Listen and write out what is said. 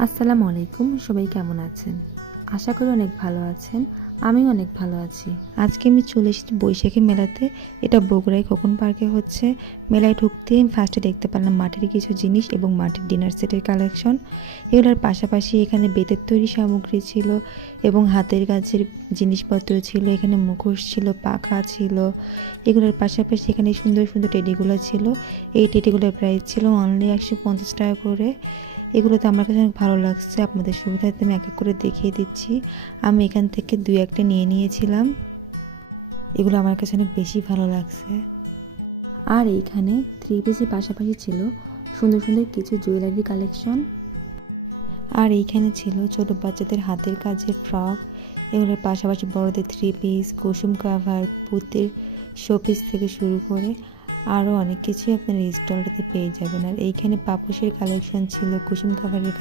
আসসালামু আলাইকুম, সবাই কেমন আছেন? আশা করি অনেক ভালো আছেন। আমিও অনেক ভালো আছি। আজকে আমি চলে এসেছি বৈশাখী মেলাতে। এটা বগুড়ায় খোকন পার্কে হচ্ছে। মেলায় ঢুকতেই আমি ফার্স্টে দেখতে পারলাম মাটির কিছু জিনিস এবং মাটির ডিনার সেটের কালেকশন। এগুলোর পাশাপাশি এখানে বেতের তৈরি সামগ্রী ছিল এবং হাতের কাজের জিনিসপত্র ছিল। এখানে মুখোশ ছিল, পাখা ছিল। এগুলোর পাশাপাশি এখানে সুন্দর সুন্দর টেডিগুলো ছিল। এই টেডিগুলোর প্রাইস ছিল অনলি 150 টাকা করে। এগুলোতে আমার কাছে অনেক ভালো লাগছে। আপনাদের সুবিধার্থে আমি এক এক করে দেখিয়ে দিচ্ছি। আমি এখান থেকে 2-1টা নিয়ে নিয়েছিলাম। এগুলো আমার কাছে অনেক বেশি ভালো লাগছে। আর এইখানে 3 পিসের পাশাপাশি ছিল সুন্দর সুন্দর কিছু জুয়েলারি কালেকশন। আর এইখানে ছিল ছোট বাচ্চাদের হাতের কাজের ফ্রক। এগুলোর পাশাপাশি বড়দের 3 পিস, কুসুম কাভার, পুঁতির শোপিস থেকে শুরু করে আরও অনেক কিছুই আপনারা এই স্টলটাতে পেয়ে যাবেন। আর এইখানে পাপোশের কালেকশন ছিল, কুসুম কাভারের